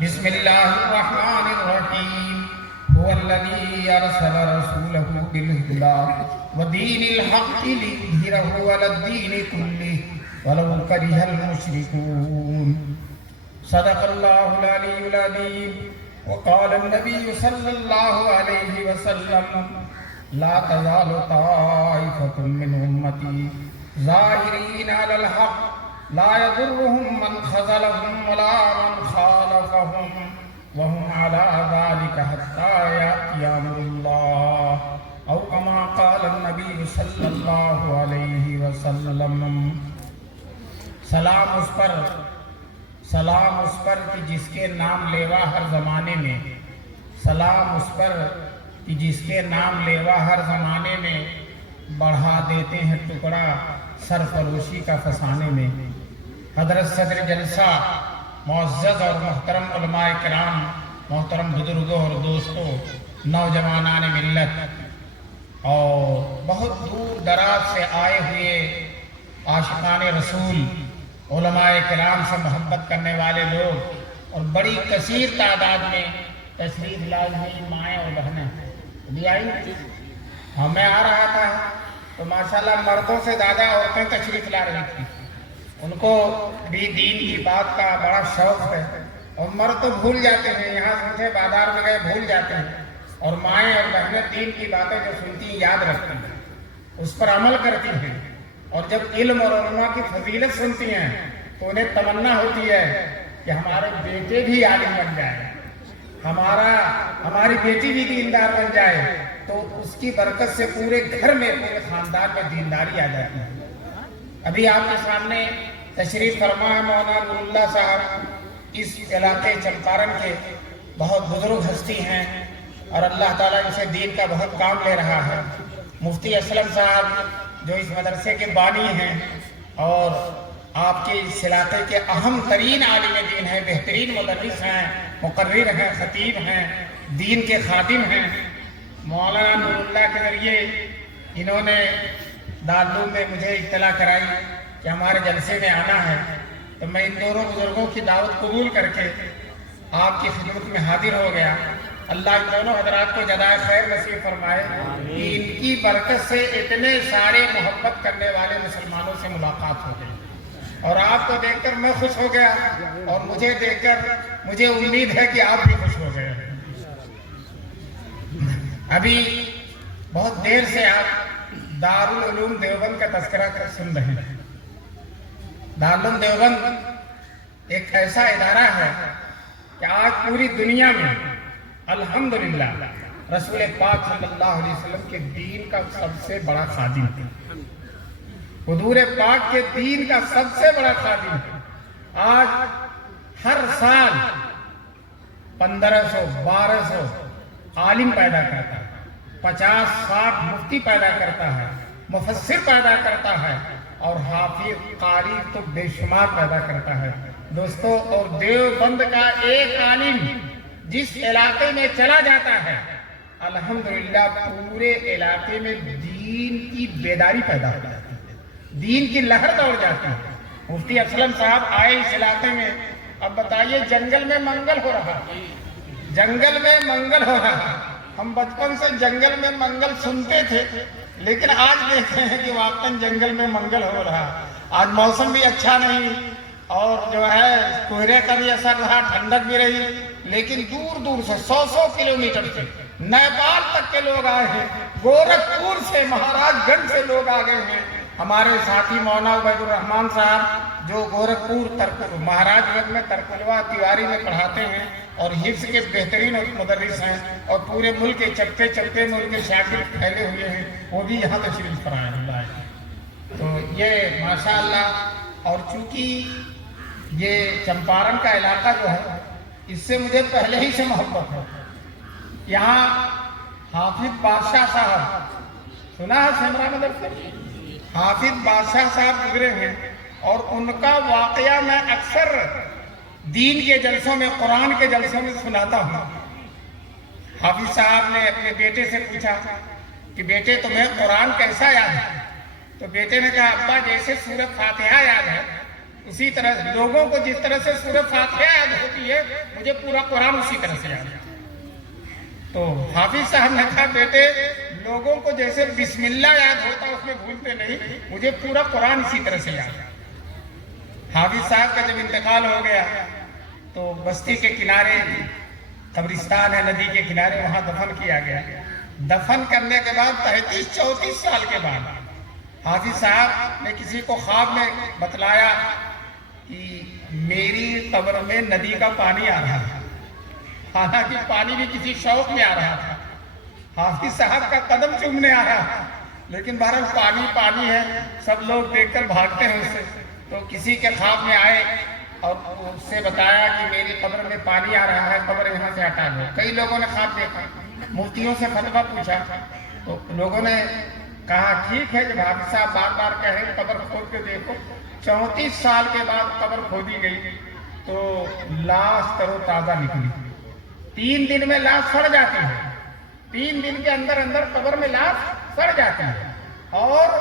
بسم الله الرحمن الرحيم هو الذي أرسل رسوله بالهدى ودين الحق ليظهره على الدين كله ولو كره المشركون صدق الله العلي العظيم وقال النبي صلى الله عليه وسلم لا تزال طائفة من أمتي ظاهرين على الحق لا يضرهم من خذلهم ولا من خالفهم وهم على ذلك حتى يأتي أمر الله أو كما قال النبي صلى الله عليه وسلم. سلام اس پر کہ جس کے نام لیوا ہر زمانے میں، سلام اس پر کہ جس کے نام لیوا ہر زمانے میں بڑھا دیتے ہیں ٹکڑا سرفروشی کا فسانے میں. حضرت صدر جلسہ، معزز اور محترم علماء کرام، محترم بزرگوں اور دوستوں، نوجوانان ملت اور بہت دور دراز سے آئے ہوئے عاشقان رسول، علماء کرام سے محبت کرنے والے لوگ اور بڑی کثیر تعداد میں تشریف لائی ہوئی مائیں اور بہنیں بھی آئی. میں آ رہا تھا تو ماشاءاللہ مردوں سے زیادہ عورتیں تشریف لا رہی تھیں. ان کو بھی دین کی بات کا بڑا شوق ہے اور مرد تو بھول جاتے ہیں، یہاں سنتے بازار میں گئے بھول جاتے ہیں، اور مائیں اور بہنیں دین کی باتیں جو سنتی ہیں یاد رکھتی ہیں، اس پر عمل کرتی ہیں، اور جب علم اور علماء کی فضیلت سنتی ہیں تو انہیں تمنا ہوتی ہے کہ ہمارے بیٹے بھی عالم بن جائے، ہماری بیٹی بھی دیندار بن جائے، تو اس کی برکت سے پورے گھر میں، پورے خاندان میں دینداری آ جاتی ہے. ابھی آپ کے سامنے تشریف فرما ہے مولانا نور اللہ صاحب، اس علاقے چمپارن کے بہت بزرگ ہستی ہیں اور اللہ تعالیٰ ان سے دین کا بہت کام لے رہا ہے. مفتی اسلم صاحب جو اس مدرسے کے بانی ہیں اور آپ کے اس علاقے کے اہم ترین عالم دین ہیں، بہترین مدرس ہیں، مقرر ہیں، خطیب ہیں، دین کے خادم ہیں. مولانا نور اللہ کے ذریعے انہوں نے دارالعلوم میں مجھے اطلاع کرائی کہ ہمارے جلسے میں آنا ہے، تو میں ان دونوں بزرگوں کی دعوت قبول کر کے آپ کی خدمت میں حاضر ہو گیا. اللہ ان دونوں حضرات کو جزائے خیر نصیب فرمائے کہ ان کی برکت سے اتنے سارے محبت کرنے والے مسلمانوں سے ملاقات ہو گئی، اور آپ کو دیکھ کر میں خوش ہو گیا اور مجھے دیکھ کر مجھے امید ہے کہ آپ بھی خوش ہو گئے. ابھی بہت دیر سے آپ دارالعلوم دیوبند کا تذکرہ سن رہے ہیں. دارالعلوم دیوبند ایک ایسا ادارہ ہے کہ آج پوری دنیا میں الحمدللہ رسول پاک صلی اللہ علیہ وسلم کے دین کا سب سے بڑا خادم ہے، حضور پاک کے دین کا سب سے بڑا خادم ہے. آج ہر سال 1500-1200 عالم پیدا کرتا ہے، 50-60 مفتی پیدا کرتا ہے، مفسر پیدا کرتا ہے، اور حافظ قاری تو بے شمار پیدا کرتا ہے. دوستو، اور دیوبند کا ایک عالم جس علاقے میں چلا جاتا ہے الحمدللہ پورے علاقے میں دین کی بیداری پیدا ہو جاتی ہے، دین کی لہر دوڑ جاتی ہے. مفتی اسلم صاحب آئے اس علاقے میں. اب بتائیے، جنگل میں منگل ہو رہا، جنگل میں منگل ہو رہا. ہم بچپن سے جنگل میں منگل سنتے تھے، لیکن آج دیکھتے ہیں کہ واقعاً جنگل میں منگل ہو رہا. آج موسم بھی اچھا نہیں اور جو ہے کوہرے کا بھی اثر رہا، ٹھنڈک بھی رہی، لیکن دور دور سے 100 کلومیٹر سے نیپال تک کے لوگ آئے ہیں، گورکھپور سے، مہاراج گنج سے لوگ آ گئے ہیں. ہمارے ساتھی مولانا عبید الرحمان صاحب جو گورکھپور مہاراج گنج میں ترکلوا تیواری میں پڑھاتے ہیں اور حفظ کے بہترین مدرس ہیں، اور پورے ملک کے چپتے چپتے میں ان کے شاگرد پھیلے ہوئے ہیں، وہ بھی یہاں تشریف فرمائے ہیں. تو یہ ماشاءاللہ، اور چونکہ یہ چمپارن کا علاقہ جو ہے اس سے مجھے پہلے ہی سے محبت ہے. یہاں حافظ بادشاہ صاحب سنا ہے، سمرا مدرسہ حافظ بادشاہ صاحب گزرے ہیں، اور ان کا واقعہ میں اکثر دین کے جلسوں میں، قرآن کے جلسوں میں سناتا ہوں. حافظ صاحب نے اپنے بیٹے سے پوچھا کہ بیٹے تمہیں قرآن کیسا یاد ہے؟ تو بیٹے نے کہا ابا جیسے سورۃ فاتحہ یاد ہے اسی طرح لوگوں کو جس طرح سے سورہ فاتحہ یاد ہوتی ہے مجھے پورا قرآن اسی طرح سے یاد ہے۔ تو حافظ صاحب نے کہا بیٹے لوگوں کو جیسے بسم اللہ یاد ہوتا اس میں بھولتے نہیں، مجھے پورا قرآن اسی طرح سے یاد ہے۔ حافظ صاحب کا جب انتقال ہو گیا تو بستی کے کنارے قبرستان ہے، ندی کے کنارے، وہاں دفن کیا گیا۔ دفن کرنے کے بعد 33-34 سال کے بعد حافظ صاحب نے کسی کو خواب میں بتلایا کہ میری قبر میں ندی کا پانی آ رہا ہے، حالانکہ پانی بھی کسی شوق میں آ رہا تھا، حافظ صاحب کا قدم چومنے آ رہا ہے، لیکن بہرحال پانی پانی ہے، سب لوگ دیکھ کر بھاگتے ہیں اس سے۔ تو کسی کے خواب میں آئے اور اس سے بتایا کہ میری قبر میں پانی آ رہا ہے، قبر یہاں سے ہٹا دو۔ کئی لوگوں نے خواب دیکھا، مفتیوں سے فتویٰ پوچھا تو لوگوں نے کہا ٹھیک ہے، جب حافظ صاحب بار بار کہہ رہے ہیں قبر کھود کے دیکھو۔ 34 سال کے بعد قبر کھودی گئی تو لاش تر و تازہ نکلی۔ 3 دن میں لاش سڑ جاتی ہے، 3 دن کے اندر اندر قبر میں لاش سڑ جاتی ہے۔ اور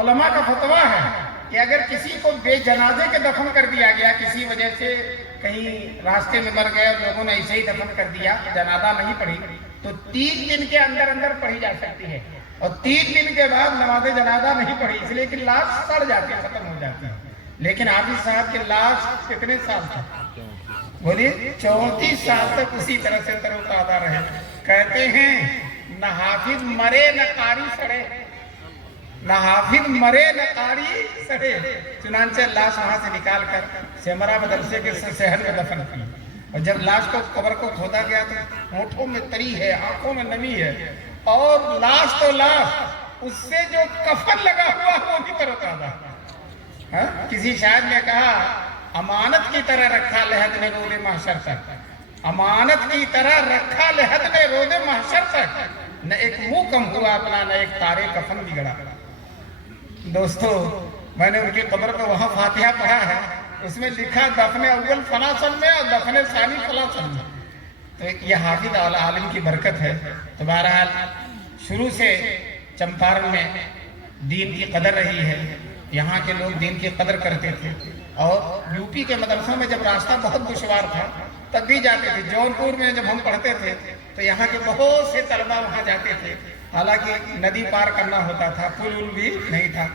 علماء کا فتویٰ ہے کہ اگر کسی کو بے جنازے کے دفن کر دیا گیا، کسی وجہ سے کہیں راستے میں مر گئے اور لوگوں نے ایسے ہی دفن کر دیا، جنازہ نہیں پڑھی، تو 3 دن کے اندر اندر پڑھی جا سکتی ہے، اور 3 دن کے بعد نماز جنازہ نہیں پڑھی، اس لیے کہ لاش سڑ جاتی ہے، ختم ہو جاتی ہے۔ لیکن حافظ صاحب کی لاش کتنے سال تک؟ بولیے 34 سال تک اسی طرح سے تر و تازہ رہے۔ کہتے ہیں نہ حافظ مرے نہ قاری سڑے، نہ حافظ مرے نہ قاری سڑے، چنانچہ لاش وہاں سے نکال کر سیمرا مدرسے کے شہر میں دفن کی۔ اور جب لاش کو قبر کو کھودا گیا تو ہونٹوں میں تری ہے، آنکھوں میں نمی ہے، اور لاش تو لاش، اس سے جو کفن لگا ہوا وہ بھی تر و تازہ۔ کسی شاعر نے کہا امانت کی طرح رکھا لحد نے رود محشر تک، امانت کی طرح رکھا لحد نے رود محشر تک، نہ ایک منہ کم ہوا اپنا، نہ ایک تارے کفن بگڑا۔ دوستو میں نے ان کی قبر پہ وہاں فاتحہ پڑھا ہے، اس میں لکھا دفن اول فلاں سن میں اور دفن ثانی فلاں سن میں۔ تو یہ حافظ عالم کی برکت ہے۔ تو بہرحال شروع سے چمپارن میں دین کی قدر رہی ہے، یہاں کے لوگ دین کی قدر کرتے تھے، اور یو پی کے مدرسوں میں جب راستہ بہت دشوار تھا تب بھی جاتے تھے۔ جون پور میں جب ہم پڑھتے تھے تو یہاں کے بہت سے طلبہ وہاں جاتے تھے، حالانکہ ندی پار کرنا ہوتا تھا، پل بھی نہیں تھا۔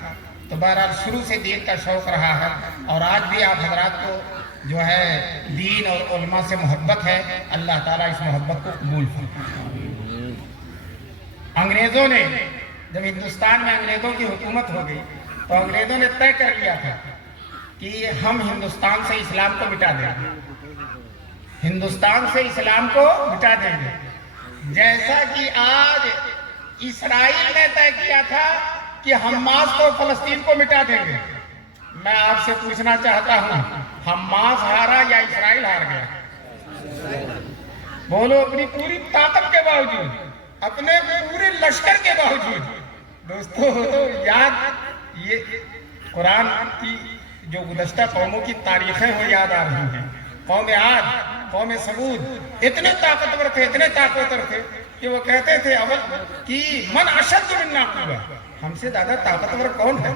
تو بہرحال شروع سے دین کا شوق رہا ہے، اور آج بھی آپ حضرات کو جو ہے دین اور علماء سے محبت ہے۔ اللہ تعالیٰ اس محبت کو قبول فرمائے۔ انگریزوں نے جب ہندوستان میں انگریزوں کی حکومت ہو گئی تو انگریزوں نے طے کر لیا تھا کہ ہم ہندوستان سے اسلام کو مٹا دیں گے، ہندوستان سے اسلام کو مٹا دیں گے، جیسا کہ آج اسرائیل نے طے کیا تھا کہ حماس کو فلسطین کو مٹا دیں گے۔ میں آپ سے پوچھنا چاہتا ہوں حماس ہارا یا اسرائیل ہار گیا؟ بولو اپنی پوری طاقت کے باوجود، اپنے پورے لشکر کے باوجود۔ دوستو یاد یہ قرآن کی جو گزشتہ قوموں کی تاریخیں وہ یاد آ رہی ہیں۔ قوم عاد، قوم ثمود اتنے طاقتور تھے، اتنے طاقتور تھے کہ وہ کہتے تھے اول کہ من اشد منا قوة، ہم سے زیادہ طاقتور کون ہے؟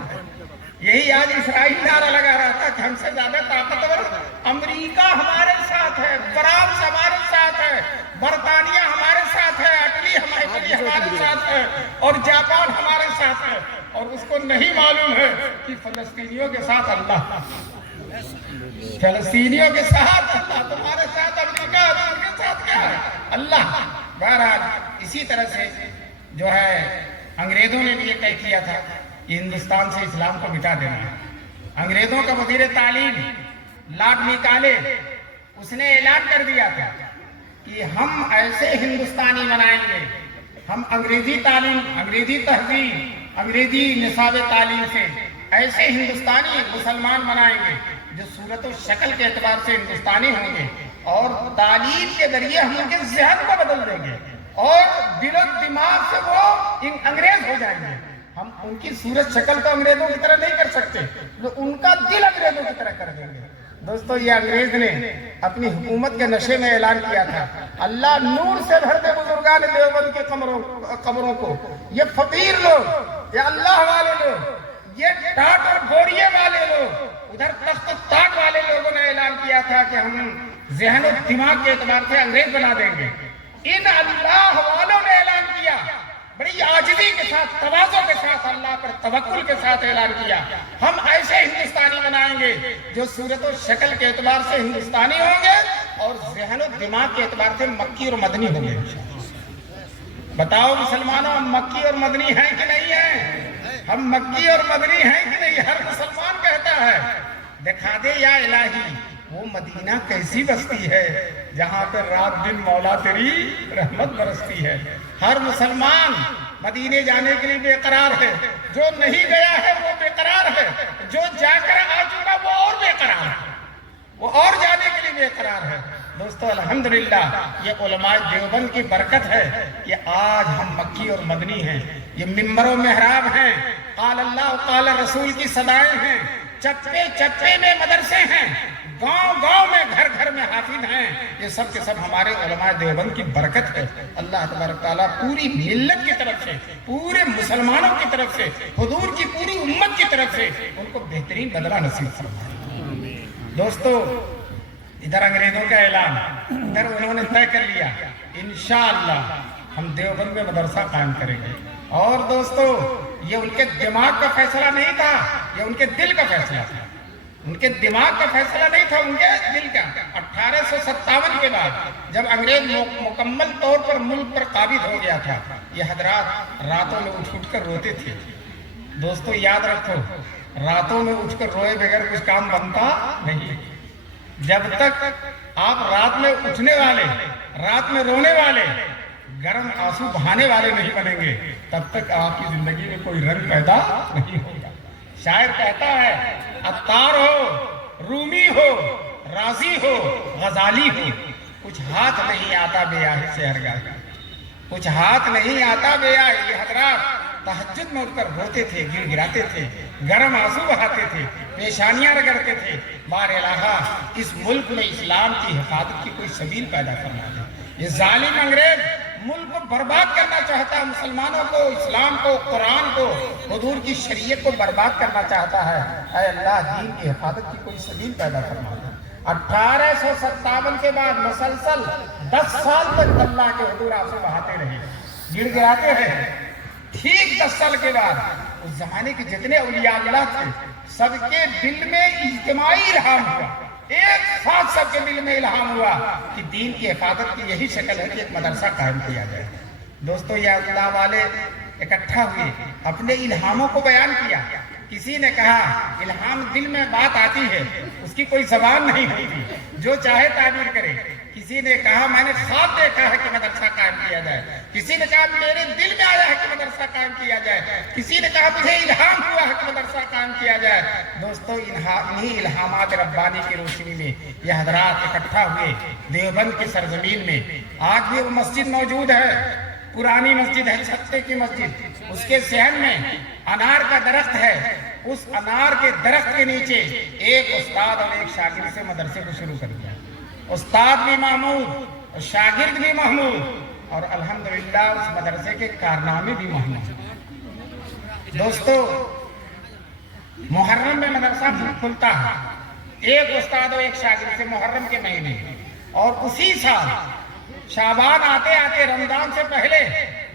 یہی آج اسرائیل نعرہ لگا رہا تھا کہ ہم سے زیادہ طاقتور امریکہ ہمارے ساتھ ہے، فرانس ہمارے ساتھ ہے، برطانیہ ہمارے ساتھ ہے، اٹلی ہمارے ساتھ ہے، اور جاپان ہمارے ساتھ ہے، اور اس کو نہیں معلوم ہے کہ فلسطینیوں کے ساتھ اللہ، فلسطینیوں کے ساتھ اللہ، تمہارے ساتھ امریکہ، ان کے ساتھ کیا ہے؟ اللہ۔ بہرحال اسی طرح سے جو ہے انگریزوں نے بھی یہ طے کیا تھا کہ ہندوستان سے اسلام کو مٹا دینا ہے۔ انگریزوں کا وزیر تعلیم لارڈ میکالے، اس نے اعلان کر دیا تھا کہ ہم ایسے ہندوستانی بنائیں گے، ہم انگریزی تعلیم، انگریزی تہذیب، انگریزی نصاب تعلیم سے ایسے ہندوستانی مسلمان بنائیں گے جو صورت و شکل کے اعتبار سے ہندوستانی ہوں گے، اور تعلیم کے ذریعے ہم ان کے ذہن کو بدل دیں گے، اور دل و دماغ سے وہ انگریز ہو جائیں گے۔ ہم ان کی صورت شکل تو انگریزوں کی طرح نہیں کر سکتے، ان کا دل انگریزوں کی طرح کر دیں گے۔ دوستو یہ انگریز نے اپنی حکومت کے نشے میں اعلان کیا تھا، اللہ نور سے بھر دے بزرگان دیوبند کے قبروں کو، یہ فقیر لوگ، یہ اللہ والے لوگ، یہ ٹاٹ اور گوریے والے لوگ ادھر تخت و تاج والے لوگوں نے اعلان کیا تھا کہ ہم ذہن و دماغ کے اعتبار سے انگریز بنا دیں گے، ان اللہ والوں نے اعلان کیا، بڑی عاجزی کے ساتھ، تواضع کے ساتھ، اللہ پر توکل کے ساتھ اعلان کیا، ہم ایسے ہندوستانی بنائیں گے جو صورت و شکل کے اعتبار سے ہندوستانی ہوں گے اور ذہن و دماغ کے اعتبار سے مکی اور مدنی ہوں گے۔ بتاؤ مسلمانوں، ہم مکی اور مدنی ہیں کہ نہیں ہیں؟ ہم مکی اور مدنی ہیں کہ نہیں؟ ہر مسلمان کہتا ہے دکھا دے یا الہی وہ مدینہ کیسی بستی ہے جہاں پر رات دن مولا تیری رحمت برستی ہے۔ ہر مسلمان مدینے جانے کے لیے بے قرار ہے، جو نہیں گیا ہے وہ بے قرار ہے، جو جا کر آ چکا وہ اور بے قرار ہے، وہ اور جانے کے لیے بے قرار ہے۔ دوستو الحمدللہ یہ علماء دیوبند کی برکت ہے کہ آج ہم مکی اور مدنی ہیں، یہ ممبر و محراب ہیں، قال اللہ قال رسول کی صدائیں ہیں، چپے چپے میں مدرسے ہیں، گاؤں گاؤں میں گھر گھر میں حافظ ہیں، یہ سب کے سب ہمارے علماء دیوبند کی برکت ہے۔ اللہ تبارک تعالیٰ پوری ملت کی طرف سے، پورے مسلمانوں کی طرف سے، حضور کی پوری امت کی طرف سے ان کو بہترین بدلہ نصیب فرمائے۔ دوستو ادھر انگریزوں کا اعلان، ادھر انہوں نے طے کر لیا انشاءاللہ ہم دیوبند میں مدرسہ قائم کریں گے۔ اور دوستو یہ ان کے دماغ کا فیصلہ نہیں تھا، یہ ان کے دل کا فیصلہ تھا، ان کے دماغ کا فیصلہ نہیں تھا، ان کے دل کا۔ 1857 کے بعد جب انگریز مکمل طور پر ملک پر قابض ہو گیا تھا، یہ حضرات راتوں میں اٹھ کر روتے تھے۔ دوستو یاد رکھو، راتوں میں اٹھ کر روئے بغیر کچھ کام بنتا نہیں۔ جب تک آپ رات میں اٹھنے والے، رات میں رونے والے، گرم آنسو بہانے والے نہیں بنیں گے، تب تک آپ کی زندگی میں کوئی رنگ پیدا نہیں ہوگا۔ شاعر کہتا ہے عطار ہو، رومی ہو، رازی ہو، غزالی ہو، کچھ ہاتھ نہیں آتا بے آہی سے ہرگاہ، کچھ ہاتھ نہیں آتا بے آہی۔ یہ حضرات تہجد میں اٹھ کر روتے تھے، گر گراتے تھے، گرم آنسو بہاتے تھے، پیشانیاں رگڑتے تھے، بار الہا اس ملک میں اسلام کی حفاظت کی کوئی سبیل پیدا کرنا دے۔ یہ ظالم انگریز ملک کو برباد کرنا چاہتا ہے، مسلمانوں کو، اسلام کو، قرآن کو، حضور کی شریعت کو برباد کرنا چاہتا ہے۔ اے اللہ دین کی حفاظت کی کوئی سبیل پیدا فرما دے۔ 1857 کے بعد مسلسل 10 سال تک اللہ کے حضور آنسو بہاتے رہے، گڑ گڑاتے رہے۔ ٹھیک 10 سال کے بعد اس زمانے کے جتنے اولیاء اللہ تھے سب کے دل میں اجتماعی الہام ہوا، ایک ساتھ سب کے دل میں الہام ہوا کہ دین کی حفاظت کی یہی شکل ہے کہ ایک مدرسہ قائم کیا جائے۔ دوستو یہ اللہ والے اکٹھا ہوئے، اپنے الہاموں کو بیان کیا۔ کسی نے کہا الہام دل میں بات آتی ہے، اس کی کوئی زبان نہیں ہوتی، جو چاہے تعبیر کرے۔ کسی نے کہا میں نے خواب دیکھا ہے کہ مدرسہ قائم کیا جائے، کسی نے کہا میرے دل میں آیا ہے کہ مدرسہ قائم کیا جائے، کسی نے کہا مجھے الہام ہوا ہے کہ مدرسہ قائم کیا جائے۔ دوستو انہی الہامات ربانی کی روشنی میں یہ حضرات اکٹھا ہوئے دیوبند کی سرزمین میں۔ آج بھی وہ مسجد موجود ہے، پرانی مسجد ہے، چھتے کی مسجد، اس کے صحن میں انار کا درخت ہے، اس انار کے درخت کے نیچے ایک استاد اور ایک شاگرد سے مدرسے کو شروع کر دیا۔ استاد بھی محمود اور شاگرد بھی محمود، اور الحمدللہ اس مدرسے کے کارنامے بھی محمود۔ دوستو محرم میں مدرسہ کھلتا ہے، ایک استاد اور ایک شاگرد سے محرم کے مہینے، اور اسی سال شعبان آتے آتے رمضان سے پہلے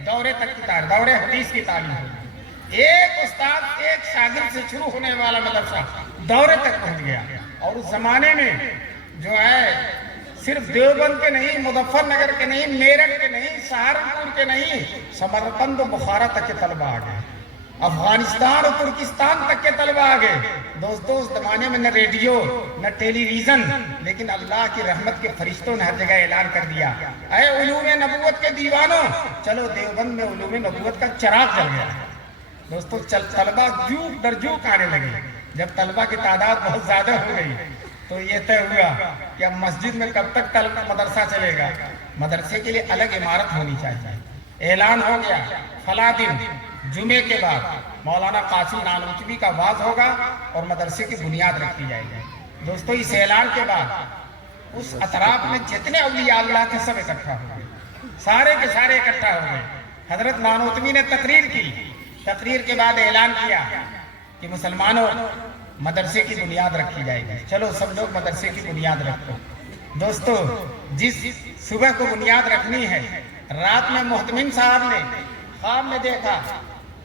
دورے حدیث کی تعلیم ہوئی۔ ایک استاد ایک شاگرد سے شروع ہونے والا مدرسہ دورے تک پہنچ گیا، اور اس زمانے میں جو ہے صرف دیوبند کے نہیں، مظفر نگر کے نہیں، میرٹھ کے نہیں، سہارنپور کے نہیں، سمرقند و بخارا تک کے طلبہ آ گئے، افغانستان اور ترکستان تک کے طلبہ آ گئے۔ دوستو اس زمانے میں نہ ریڈیو نہ ٹیلی ویژن، لیکن اللہ کی رحمت کے فرشتوں نے ہر جگہ اعلان کر دیا اے علوم نبوت کے دیوانوں، چلو دیوبند میں علوم نبوت کا چراغ جل گیا۔ دوستو طلبہ جوک در جوک آنے لگے۔ جب طلبہ کی تعداد بہت زیادہ ہو گئی تو یہ طے ہوا کہ اب مسجد میں کب تک طلبہ مدرسہ چلے گا، مدرسے کے لیے الگ عمارت ہونی چاہیے۔ اعلان ہو گیا فلاں دن جمعے کے بعد مولانا قاسم نانوتوی کا واعظ ہوگا اور مدرسے کی بنیاد رکھی جائے گی۔ دوستو اس اعلان کے بعد اس اطراف میں جتنے اولیاء اللہ تھے سب اکٹھا ہو گئے، سارے کے سارے اکٹھا ہو گئے۔ حضرت نانوتوی نے تقریر کی، تقریر کے بعد اعلان کیا کہ مسلمانوں مدرسے کی بنیاد رکھی جائے گی۔ چلو سب لوگ مدرسے کی بنیاد رکھو۔ دوستو، جس صبح کو بنیاد رکھنی ہے، رات میں محتمم صاحب نے خواب میں دیکھا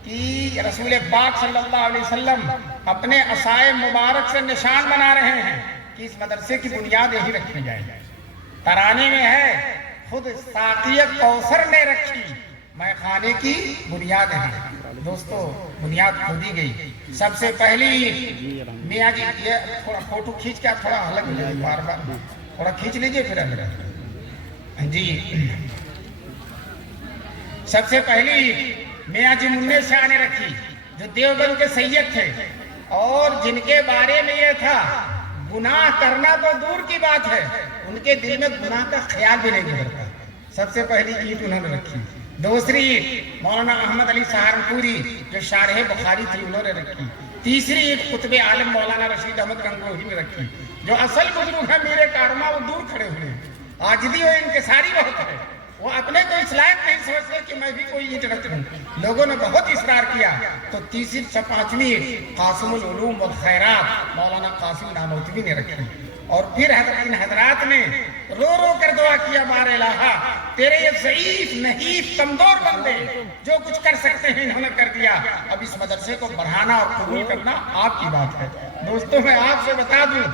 کہ رسول پاک صلی اللہ علیہ وسلم اپنے عصائے مبارک سے نشان بنا رہے ہیں کہ اس مدرسے کی بنیاد یہی رکھی جائے گی۔ ترانے میں ہے، خود ساقی کوثر نے رکھی، میں خانے کی بنیاد ہے۔ دوستو، بنیاد کھودی گئی۔ سب سے پہلی میاں جی، یہ تھوڑا فوٹو کھینچ کے تھوڑا الگ ہو جائے، بار بار تھوڑا کھینچ لیجئے پھر الگ جی۔ سب سے پہلی میاں جی منہ شاہ نے رکھی، جو دیوبند کے سید تھے اور جن کے بارے میں یہ تھا گناہ کرنا تو دور کی بات ہے، ان کے دل میں گناہ کا خیال بھی نہیں گزرتا۔ سب سے پہلی اینٹ انہوں نے رکھی۔ دوسری اینٹ مولانا احمد علی سہارنپوری جو شارح بخاری تھی، انہوں نے رکھی۔ تیسری اینٹ قطب عالم مولانا رشید احمد گنگوہی نے رکھی۔ جو اصل بزرگ ہے میرے کارما، وہ دور کھڑے ہوئے ہیں، عاجزی و انکساری بہت ہے، وہ اپنے کو اس لائق نہیں سمجھتے کہ میں بھی کوئی اینٹ رکھ لوں۔ لوگوں نے بہت اصرار کیا تو تیسری پانچویں قاسم العلوم والخیرات مولانا قاسم نانوتوی نے رکھی۔ اور پھر ان حضرات نے رو رو کر دعا کیا، مار الہا تیرے یہ ضعیف نحیف کمزور بندے جو کچھ کر سکتے ہیں انہوں نے کر دیا، اب اس مدرسے کو بڑھانا اور قبول کرنا آپ کی بات ہے۔ دوستو، میں آپ سے بتا دوں،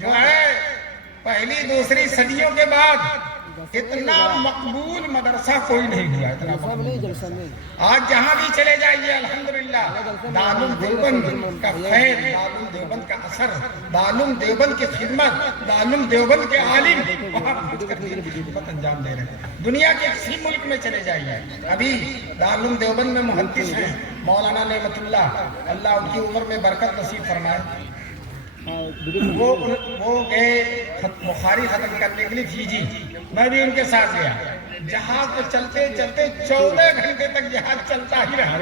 جو ہے پہلی دوسری صدیوں کے بعد اتنا مقبول مدرسہ کوئی نہیں ہوا، اتنا مقبول۔ آج جہاں بھی چلے جائیے الحمدللہ، دارالعلوم دیوبند کا فیض، دارالعلوم دیوبند کا اثر، دارالعلوم دیوبند کی خدمت، دارالعلوم دیوبند کے عالم وہاں پہنچ کر دین کی خدمت انجام دے رہے ہیں۔ دنیا کے کسی ملک میں چلے جائیے، ابھی دارالعلوم دیوبند میں محدث ہیں مولانا نعمت اللہ، اللہ ان کی عمر میں برکت نصیب فرمائے۔ وہ گئے بخاری ختم کرنے کے لیے فیجی، میں بھی ان کے ساتھ گیا۔ جہاز پہ چلتے چلتے 14 گھنٹے تک جہاز چلتا ہی رہا،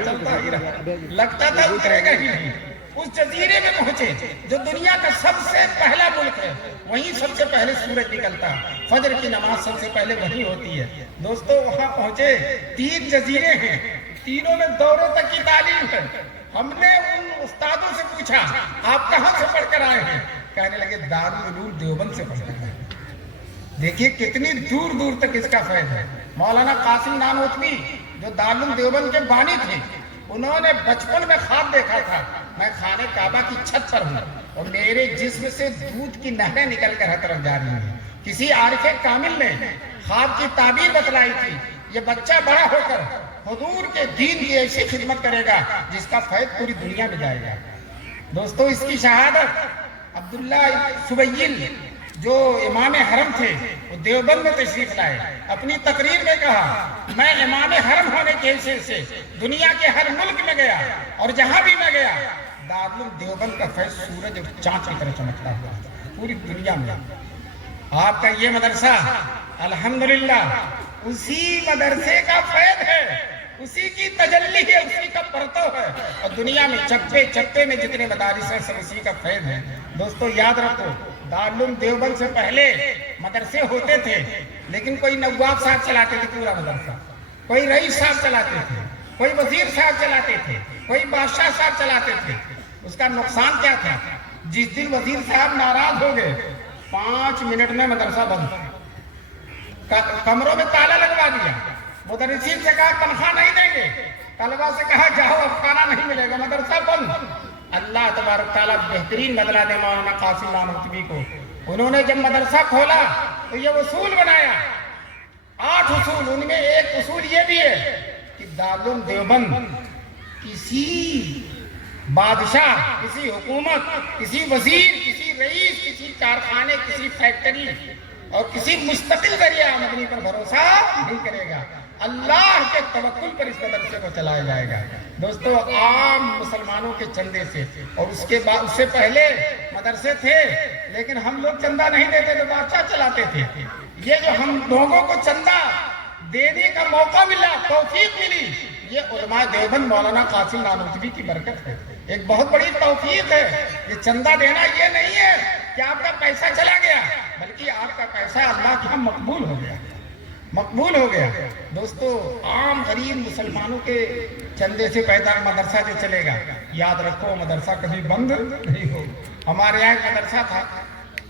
لگتا تھا اترے گا ہی نہیں۔ اس جزیرے میں پہنچے جو دنیا کا سب سے پہلا ملک ہے، وہیں سب سے پہلے سورج نکلتا ہے، فجر کی نماز سب سے پہلے وہیں ہوتی ہے۔ دوستو، وہاں پہنچے، 3 جزیرے ہیں، تینوں میں دورے تک کی تعلیم ہے۔ ہم نے ان استادوں سے پوچھا آپ کہاں سے پڑھ کر آئے ہیں؟ کہنے لگے دارالعلوم دیوبند سے پڑھ کر آئے ہیں۔ دیکھیے کتنی دور دور تک اس کا فیض ہے۔ مولانا قاسم نانوتوی جو دارالعلوم دیوبند کے بانی تھے، انہوں نے بچپن میں خواب دیکھا تھا، میں خانہ کعبہ کی چھت پر ہوں اور میرے جسم سے دودھ کی نہریں نکل کر ہر طرف جا رہی ہیں۔ کسی عارف کامل نے خواب کی تعبیر بتلائی تھی، یہ بچہ بڑا ہو کر حضور کے دین کی ایسی خدمت کرے گا جس کا فیض پوری دنیا میں جائے گا۔ دوستو، اس کی شہادت عبداللہ سبیل جو امام حرم تھے، وہ دیوبند میں تشریف لائے، اپنی تقریر میں کہا میں امام حرم ہونے کے حیثیت سے دنیا کے ہر ملک میں گیا اور جہاں بھی میں گیا دارالعلوم دیوبند کا فیض سورج اور چاند کی طرح چمکتا ہوا پوری دنیا میں۔ آپ کا یہ مدرسہ الحمدللہ اسی مدرسے کا فیض ہے، اسی کی تجلی ہے، اسی کا پرتو ہے، اور دنیا میں چپے چپے میں جتنے مدارس ہیں سب اسی کا فیض ہے۔ دوستو، یاد رکھو، دارالعلوم دیوبند سے پہلے مدرسے ہوتے تھے، لیکن کوئی نواب صاحب چلاتے تھے پورا مدرسہ، کوئی رئیس صاحب چلاتے تھے، کوئی وزیر صاحب چلاتے تھے، کوئی بادشاہ صاحب چلاتے تھے۔ اس کا نقصان کیا تھا؟ جس دن وزیر صاحب ناراض ہو گئے، 5 منٹ میں مدرسہ بند، کمروں میں تالا لگوا دیا، مدرسین سے کہا تنخواہ نہیں دیں گے، طلبہ سے کہا جاؤ اب کھانا نہیں ملے گا، مدرسہ بند۔ اللہ تبارک تعالیٰ بہترین بدلہ دے مولانا قاسم نانوتوی کو۔ انہوں نے جب مدرسہ کھولا تو یہ اصول بنایا، 8 اصول، ان میں ایک اصول یہ بھی ہے کہ دارالعلوم دیوبند کسی بادشاہ، کسی حکومت، کسی وزیر، کسی رئیس، کسی کارخانے، کسی فیکٹری اور کسی مستقل ذریعہ آمدنی پر بھروسہ نہیں کرے گا، اللہ کے توکل پر اس مدرسے کو چلایا جائے گا۔ دوستو، عام مسلمانوں کے چندے سے، اور اس کے بعد اس سے پہلے مدرسے تھے لیکن ہم لوگ چندہ نہیں دیتے تھے، بادشاہ چلاتے تھے۔ یہ جو ہم لوگوں کو چندہ دینے کا موقع ملا، توفیق ملی، یہ علماء دیوبند مولانا قاسم نانوتوی کی برکت ہے، ایک بہت بڑی توفیق ہے۔ یہ چندہ دینا یہ نہیں ہے کہ آپ کا پیسہ چلا گیا، بلکہ آپ کا پیسہ اللہ کے ہاں مقبول ہو گیا۔ مقبول ہو گیا۔ دوستو عام غریب مسلمانوں کے چندے سے پیدا مدرسہ جو چلے گا، یاد رکھو مدرسہ کبھی بند نہیں ہو۔ ہمارے یہاں ایک مدرسہ تھا،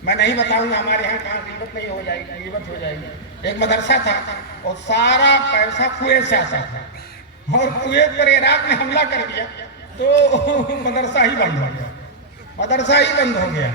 میں نہیں بتاؤں گا ہمارے یہاں کہاں غیبت نہیں ہو جائے گی، غیبت ہو جائے گی۔ ایک مدرسہ تھا اور سارا پیسہ کویت سے آتا تھا، اور کویت پر عراق نے حملہ کر دیا تو مدرسہ ہی بند ہو گیا، مدرسہ ہی بند ہو گیا۔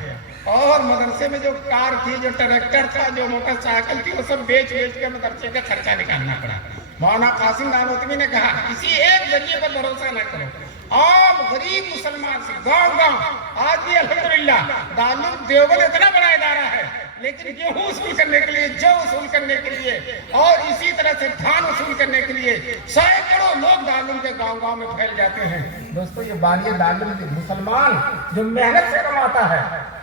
اور مدرسے میں جو کار تھی، جو ٹریکٹر تھا، جو موٹر سائیکل تھی، وہ سب بیچ کے مدرسے کا خرچہ نکالنا پڑا۔ مولانا قاسم نانوتوی نے کہا کسی ایک ذریعے پر بھروسہ نہ کرو، عام غریب مسلمان سے گاؤں آج بھی الحمدللہ دارالعلوم دیوبند اتنا بڑا ادارہ ہے، لیکن گیہوں وصول کرنے کے لیے، جو وصول کرنے کے لیے، اور اسی طرح سے دھان وصول کرنے کے لیے سینکڑوں لوگ دارالعلوم کے گاؤں میں پھیل جاتے ہیں۔ دوستو یہ بانی دارالعلوم مسلمان جو محنت سے کماتا ہے،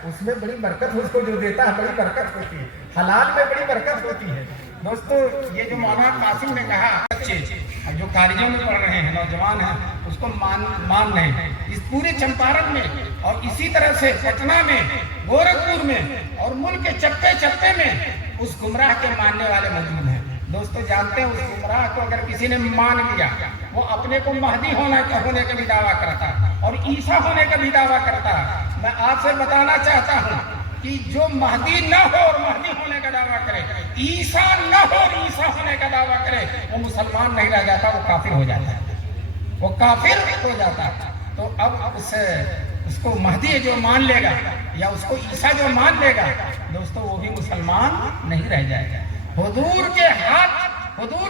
اس میں بڑی برکت اس کو جو دیتا ہے، بڑی برکت ہوتی ہے، حلال میں بڑی برکت ہوتی ہے۔ دوستو یہ جو مولانا قاسم نے کہا، بچے جو کالجوں میں پڑھ رہے ہیں، نوجوان ہیں، اس کو مان رہے ہیں۔ اس پورے چمپارن میں اور اسی طرح سے پٹنہ میں، گورکھپور میں اور ملک کے چپے چپے میں اس گمراہ کے ماننے والے موجود ہیں۔ دوستو جانتے ہیں اس گمراہ کو اگر کسی نے مان لیا، وہ اپنے کو مہدی ہونے کا بھی دعویٰ کرتا اور عیسیٰ ہونے کا بھی دعویٰ کرتا۔ میں آپ سے بتانا چاہتا ہوں کہ جو مہدی نہ ہو اور مہدی ہونے کا دعویٰ کرے، عیسیٰ نہ ہو اور عیسیٰ ہونے کا دعویٰ کرے، وہ مسلمان نہیں رہ جاتا، وہ کافر ہو جاتا ہے، وہ کافر ہو جاتا ہے۔ تو اب اس کو مہدی جو مان لے گا یا اس کو عیسیٰ جو مان لے گا، دوستو وہ بھی مسلمان نہیں رہ جائے گا۔ حضور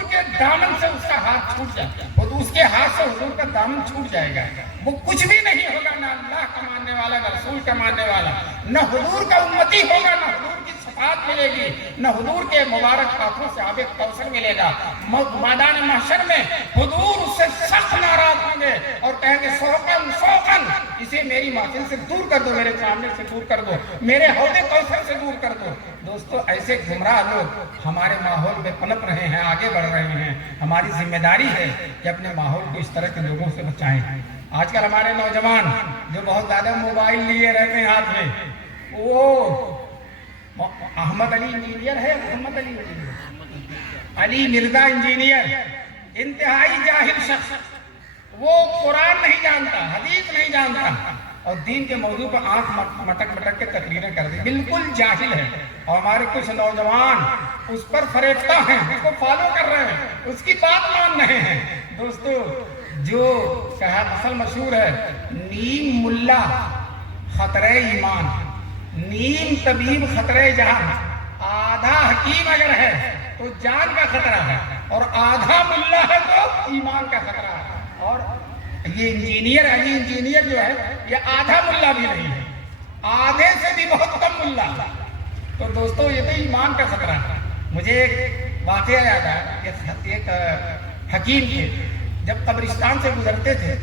کے دامن سے اس کا ہاتھ چھوٹ جائے گا، اس کے ہاتھ سے حضور کا دامن چھوٹ جائے گا، وہ کچھ بھی نہیں ہوگا، نہ اللہ کا ماننے والا، نہ رسول کا ماننے والا، نہ حضور کا امتی ہوگا، نہ حضور کی شفاعت ملے گی، نہ حضور کے مبارک ہاتھوں سے آب کوثر ملے گا۔ میدان محشر میں حضور اس سے سخت ناراض ہوں گے اور کہیں گے سوقن سوقن، اسے میری محفل سے دور کر دو، میرے سامنے سے دور کر دو، میرے حوض کوثر سے دور کر دو۔ دوستو ایسے گمراہ لوگ ہمارے ماحول میں پنپ رہے ہیں، آگے بڑھ رہے ہیں۔ ہماری ذمہ داری ہے کہ اپنے ماحول کو اس طرح کے لوگوں سے بچائیں۔ آج کل ہمارے نوجوان جو بہت زیادہ موبائل لیے رہتے ہیں ہاتھ میں، وہ احمد علی انجینئر ہے، محمد علی مرزا انجینئر، انتہائی جاہل شخص، وہ قرآن نہیں جانتا، حدیث نہیں جانتا، اور دین کے موضوع پر آنکھ مٹک کے تقریریں کر دی، بالکل جاہل ہے۔ اور ہمارے کچھ نوجوان اس پر فریفتہ ہیں، اس کو فالو کر رہے ہیں، اس کی بات مان رہے ہیں۔ دوستو جو کہا مثل مشہور ہے، نیم ملا خطرہ ایمان، نیم طبیب خطرہ جان، آدھا حکیم اگر ہے تو جان کا خطرہ ہے، اور آدھا ملا ہے تو ایمان کا خطرہ ہے۔ اور یہ انجینئر علی انجینئر جو ہے، یہ آدھا ملا بھی نہیں ہے، آدھے سے بھی بہت کم ملا ہے۔ تو دوستو یہ تو ایمان کا خطرہ ہے۔ مجھے ایک واقعہ یاد ہے، ایک حکیم تھے، جب قبرستان سے گزرتے تھے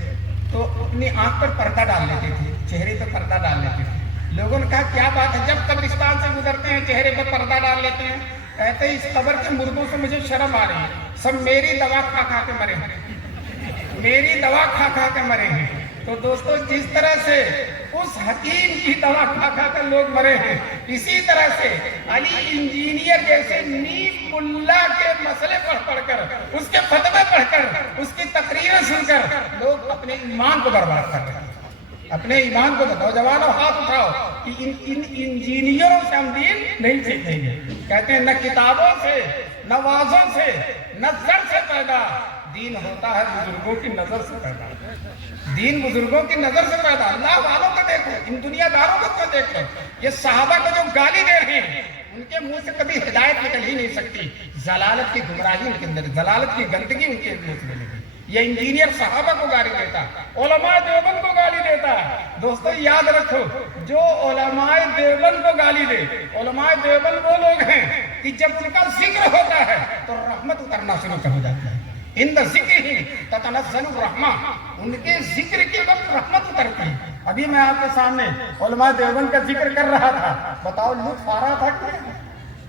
تو اپنی آنکھ پر پردہ ڈال لیتے تھے، چہرے پر پردہ ڈال لیتے تھے۔ لوگوں نے کہا کیا بات ہے، جب قبرستان سے گزرتے ہیں چہرے پر پردہ ڈال لیتے ہیں؟ کہتے ہیں اس قبر کے مردوں سے مجھے شرم آ رہی ہے، سب میری دوا کھا کے مرے ہیں، میری دوا کھا کے مرے ہیں۔ تو دوستو جس طرح سے اس حکیم کی دوا کھا کر لوگ مرے ہیں، اسی طرح سے علی انجینئر جیسے نیم ملا کے مسئلے پڑھ کر، اس کے فتوے پڑھ کر، اس کی تقریریں سن کر لوگ اپنے ایمان کو برباد کر رہے ہیں، اپنے ایمان کو۔ نوجوانوں ہاتھ اٹھاؤ کہ ان انجینئروں سے ہم دین نہیں سیکھیں گے۔ کہتے ہیں نہ کتابوں سے، نہ وعظوں سے، نہ زر سے پیدا، دین ہوتا ہے بزرگوں کی نظر سے پیدا، دین بزرگوں کی نظر سے پیدا۔ اللہ والوں کو دیکھو، ان دنیا داروں کو دیکھو، یہ صحابہ کو جو گالی دے رہے ہیں، ان کے منہ سے کبھی ہدایت نکل ہی نہیں سکتی، ضلالت کی گمراہی ان کے اندر، ضلالت کی گندگی ان کے منہ سے ملے گی۔ یہ انجینئر صحابہ کو گالی دیتا، علماء دیوبند کو گالی دیتا۔ دوستو یاد رکھو، جو علماء دیوبند کو گالی دے، علماء دیوبند وہ لوگ ہیں کہ جب ان کا ذکر ہوتا ہے تو رحمت اترنا شروع ہو جاتا ہے۔ ان ذکر ہی تتنزل الرحمہ، ان کے ذکر کے وقت رحمت اترتی ہے۔ ابھی میں آپ کے سامنے علماء دیوبند کا ذکر کر رہا تھا، بتاؤ لطف آ رہا تھا کہ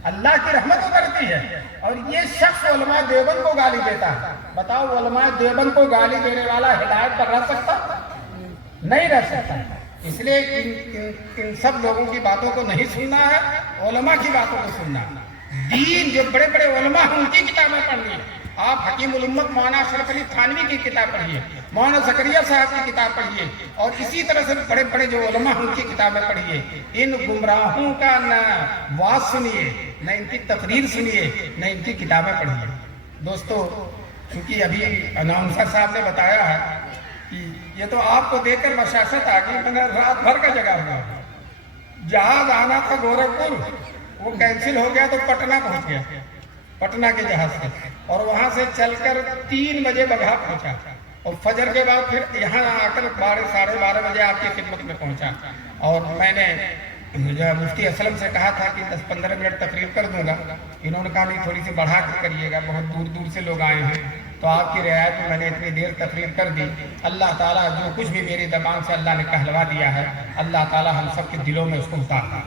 اللہ کی رحمت اترتی ہے۔ اور یہ شخص علماء دیوبند کو گالی دیتا ہے، بتاؤ علماء دیوبند کو گالی دینے والا ہدایت پر رہ سکتا؟ نہیں رہ سکتا۔ اس لیے ان سب لوگوں کی باتوں کو نہیں سننا ہے، علماء کی باتوں کو سننا ہے۔ دین جو بڑے بڑے علماء ہیں ان کی کتابیں پڑھیے. آپ حکیم الامت مولانا اشرف علی تھانوی کی کتاب پڑھیے, مولانا زکریا صاحب کی کتاب پڑھیے, اور اسی طرح سے بڑے بڑے جو علماء ہیں ان کی کتابیں پڑھیے. ان گمراہوں کا نہ واز سنیے, نہ ان کی تقریر سنیے, نہ ان کی کتابیں پڑھیے. دوستو, چونکہ ابھی اناؤنسر صاحب نے بتایا ہے کہ یہ تو آپ کو دیکھ کر بشاشت آ گئی, میں نے رات بھر کا جگہ ہوا. جہاز آنا تھا گورکھپور, وہ کینسل ہو گیا تو پٹنہ پہنچ گیا, پٹنہ کے جہاز سے, اور وہاں سے چل کر 3 بجے بگھا پہنچا, اور فجر کے بعد پھر یہاں آ کر 12 بجے آپ کی خدمت میں پہنچا. اور میں نے مفتی اسلم سے کہا تھا کہ 10-15 منٹ تقریر کر دوں گا. انہوں نے کہا نہیں, تھوڑی سی بڑھا کے کریے گا, بہت دور دور سے لوگ آئے ہیں. تو آپ کی رعایت میں نے اتنی دیر تقریر کر دی. اللہ تعالیٰ جو کچھ بھی میری زبان سے اللہ نے کہلوا دیا ہے, اللہ تعالیٰ ہم سب کے دلوں میں اس کو اتار.